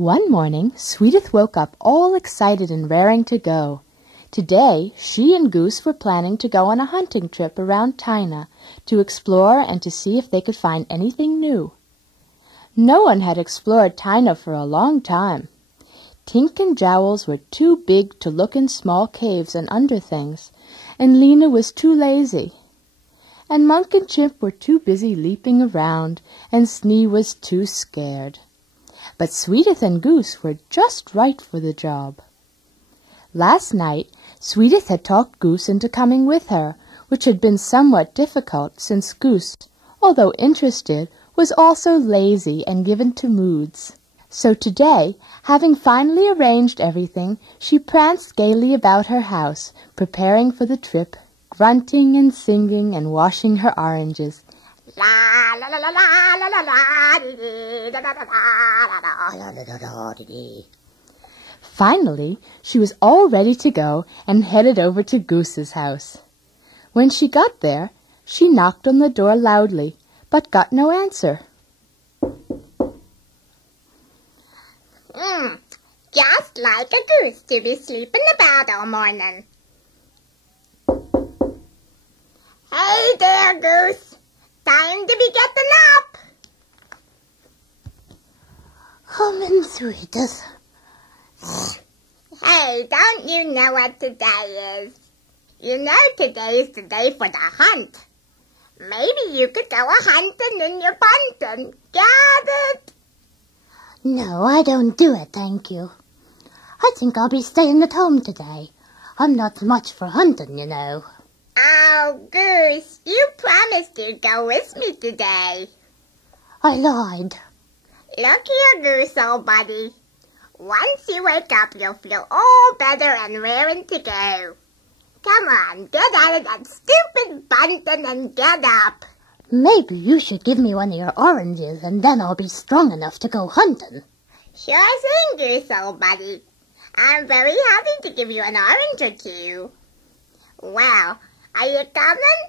One morning, Swedith woke up all excited and raring to go. Today, she and Goose were planning to go on a hunting trip around China to explore and to see if they could find anything new. No one had explored China for a long time. Tink and Jowls were too big to look in small caves and under things, and Lena was too lazy. And Monk and Chimp were too busy leaping around, and Snee was too scared. But Swedith and Goose were just right for the job. Last night, Swedith had talked Goose into coming with her, which had been somewhat difficult since Goose, although interested, was also lazy and given to moods. So today, having finally arranged everything, she pranced gaily about her house, preparing for the trip, grunting and singing and washing her oranges. La la la la la la la la dee da da da da da. Finally, she was all ready to go and headed over to Goose's house. When she got there, she knocked on the door loudly, but got no answer. Just like a goose to be sleeping about all morning. Hey there, Goose. Time to be getting up. Come in, Swedith. Hey, don't you know what today is? You know today is the day for the hunt. Maybe you could go a-hunting in your bunting. Got it? No, I don't do it, thank you. I think I'll be staying at home today. I'm not much for hunting, you know. Oh, Goose, you promised you'd go with me today. I lied. Look here, Goose, old buddy. Once you wake up, you'll feel all better and raring to go. Come on, get out of that stupid bunting and get up. Maybe you should give me one of your oranges, and then I'll be strong enough to go hunting. Sure thing, Goose, old buddy. I'm very happy to give you an orange or two. Well, are you coming?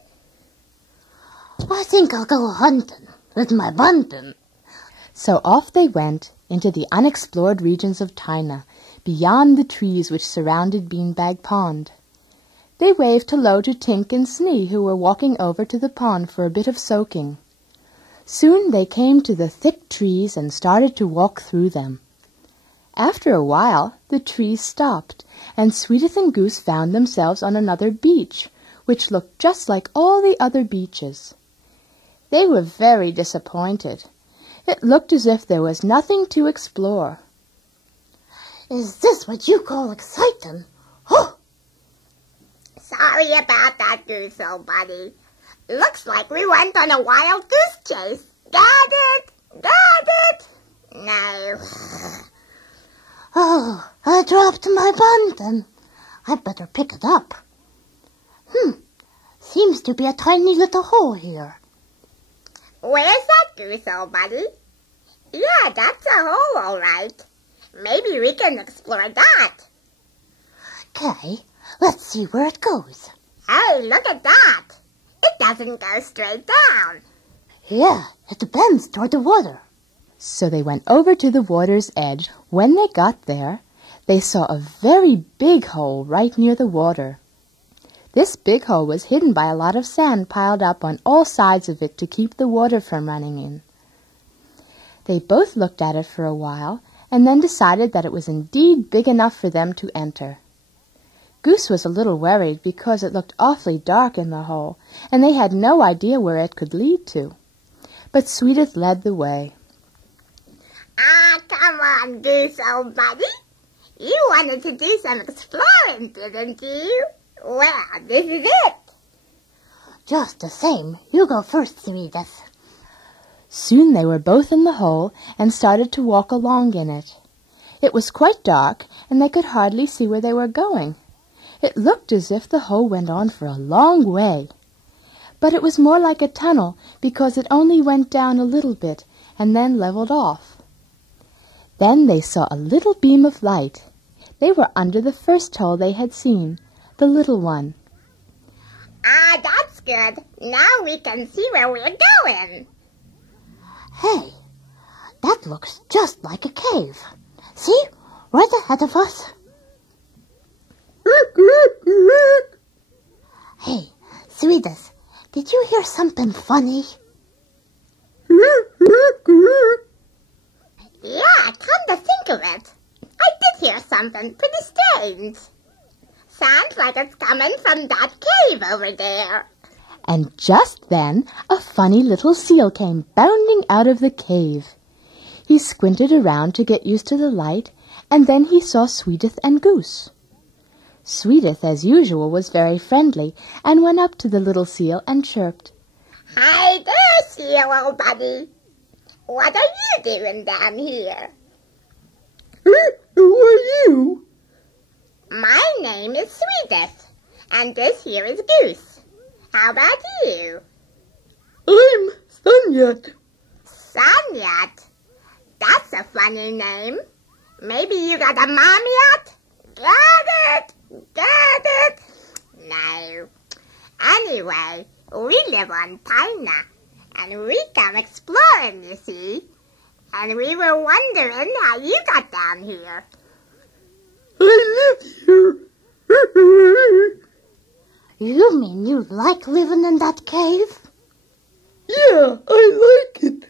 I think I'll go hunting with my bunting. So off they went into the unexplored regions of China, beyond the trees which surrounded Beanbag Pond. They waved hello to Tink and Snee, who were walking over to the pond for a bit of soaking. Soon they came to the thick trees and started to walk through them. After a while, the trees stopped, and Swedith and Goose found themselves on another beach, which looked just like all the other beaches. They were very disappointed. It looked as if there was nothing to explore. Is this what you call exciting? Huh! Sorry about that, Goose, old buddy. Looks like we went on a wild goose chase. Got it? Got it? No. Oh, I dropped my bunting. I'd better pick it up. Seems to be a tiny little hole here. Where's that, Goose, old buddy? Yeah, that's a hole, all right. Maybe we can explore that. Okay, let's see where it goes. Hey, look at that. It doesn't go straight down. Yeah, it bends toward the water. So they went over to the water's edge. When they got there, they saw a very big hole right near the water. This big hole was hidden by a lot of sand piled up on all sides of it to keep the water from running in. They both looked at it for a while and then decided that it was indeed big enough for them to enter. Goose was a little worried because it looked awfully dark in the hole, and they had no idea where it could lead to. But Swedith led the way. Come on, Goose, old buddy. You wanted to do some exploring, didn't you? Well, this is it. Just the same, you go first, Swedith. Soon they were both in the hole and started to walk along in it. It was quite dark, and they could hardly see where they were going. It looked as if the hole went on for a long way. But it was more like a tunnel because it only went down a little bit and then leveled off. Then they saw a little beam of light. They were under the first hole they had seen, the little one. That's good. Now we can see where we're going. Hey, that looks just like a cave. See? Right ahead of us. Hey, Swedith, did you hear something funny? Yeah, come to think of it, I did hear something pretty strange. Sounds like it's coming from that cave over there. And just then a funny little seal came bounding out of the cave. He squinted around to get used to the light, and then he saw Swedith and Goose. Swedith, as usual, was very friendly and went up to the little seal and chirped. Hi there, seal, old buddy. What are you doing down here? Who are you? My name is Swedith, and this here is Goose. How about you? I'm Sunyat. Sunyat? That's a funny name. Maybe you got a mom yet? Got it. No. Anyway, we live on China, and we come exploring, you see. And we were wondering how you got down here. I live here. You mean you like living in that cave? Yeah, I like it.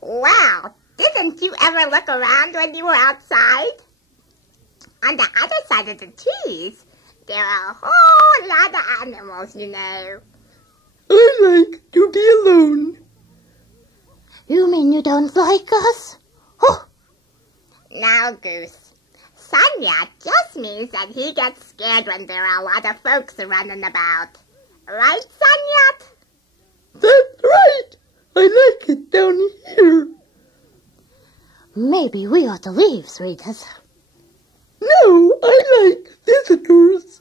Wow, didn't you ever look around when you were outside? On the other side of the trees, there are a whole lot of animals, you know. I like to be alone. You mean you don't like us? Oh, Now, Goose, Sunyat just means that he gets scared when there are a lot of folks running about. Right, Sunyat? That's right. I like it down here. maybe we ought to leave, Swedith. No, I like visitors.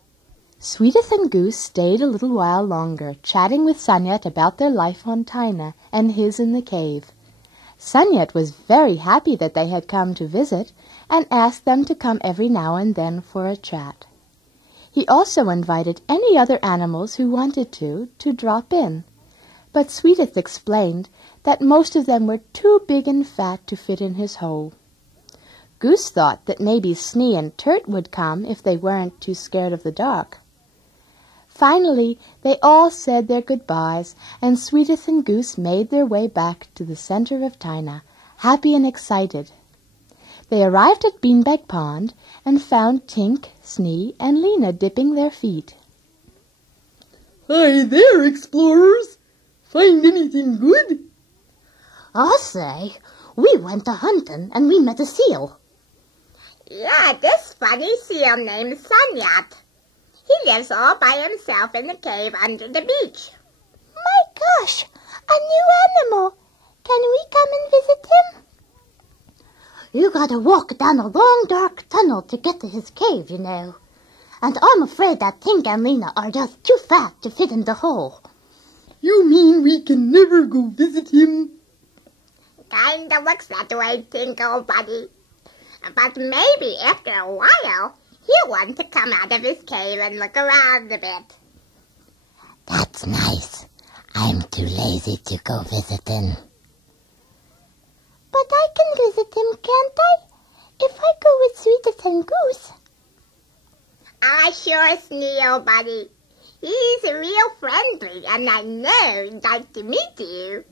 Swedith and Goose stayed a little while longer, chatting with Sunyat about their life on China and his in the cave. Sunyat was very happy that they had come to visit and asked them to come every now and then for a chat. He also invited any other animals who wanted to drop in. But Swedith explained that most of them were too big and fat to fit in his hole. Goose thought that maybe Snee and Turt would come if they weren't too scared of the dark. Finally, they all said their goodbyes, and Swedith and Goose made their way back to the center of China, happy and excited. They arrived at Beanbag Pond and found Tink, Snee, and Lena dipping their feet. Hi there, explorers. Find anything good? I'll say, we went a hunting and we met a seal. Yeah, this funny seal named Sunyat. He lives all by himself in the cave under the beach. My gosh, a new animal. Can we come and visit him? You gotta walk down a long dark tunnel to get to his cave, you know. And I'm afraid that Tink and Lena are just too fat to fit in the hole. You mean we can never go visit him? Kinda looks that way, Tink, old buddy. But maybe after a while, he'll want to come out of his cave and look around a bit. That's nice. I'm too lazy to go visit him. But I can visit him, can't I? If I go with Swedith and Goose. I sure Snee, old buddy. He's real friendly, and I know he'd like to meet you.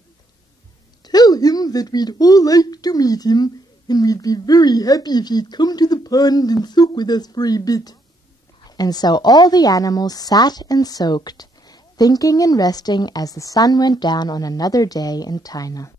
Tell him that we'd all like to meet him, and we'd be very happy if he'd come to the pond and soak with us for a bit. And so all the animals sat and soaked, thinking and resting as the sun went down on another day in China.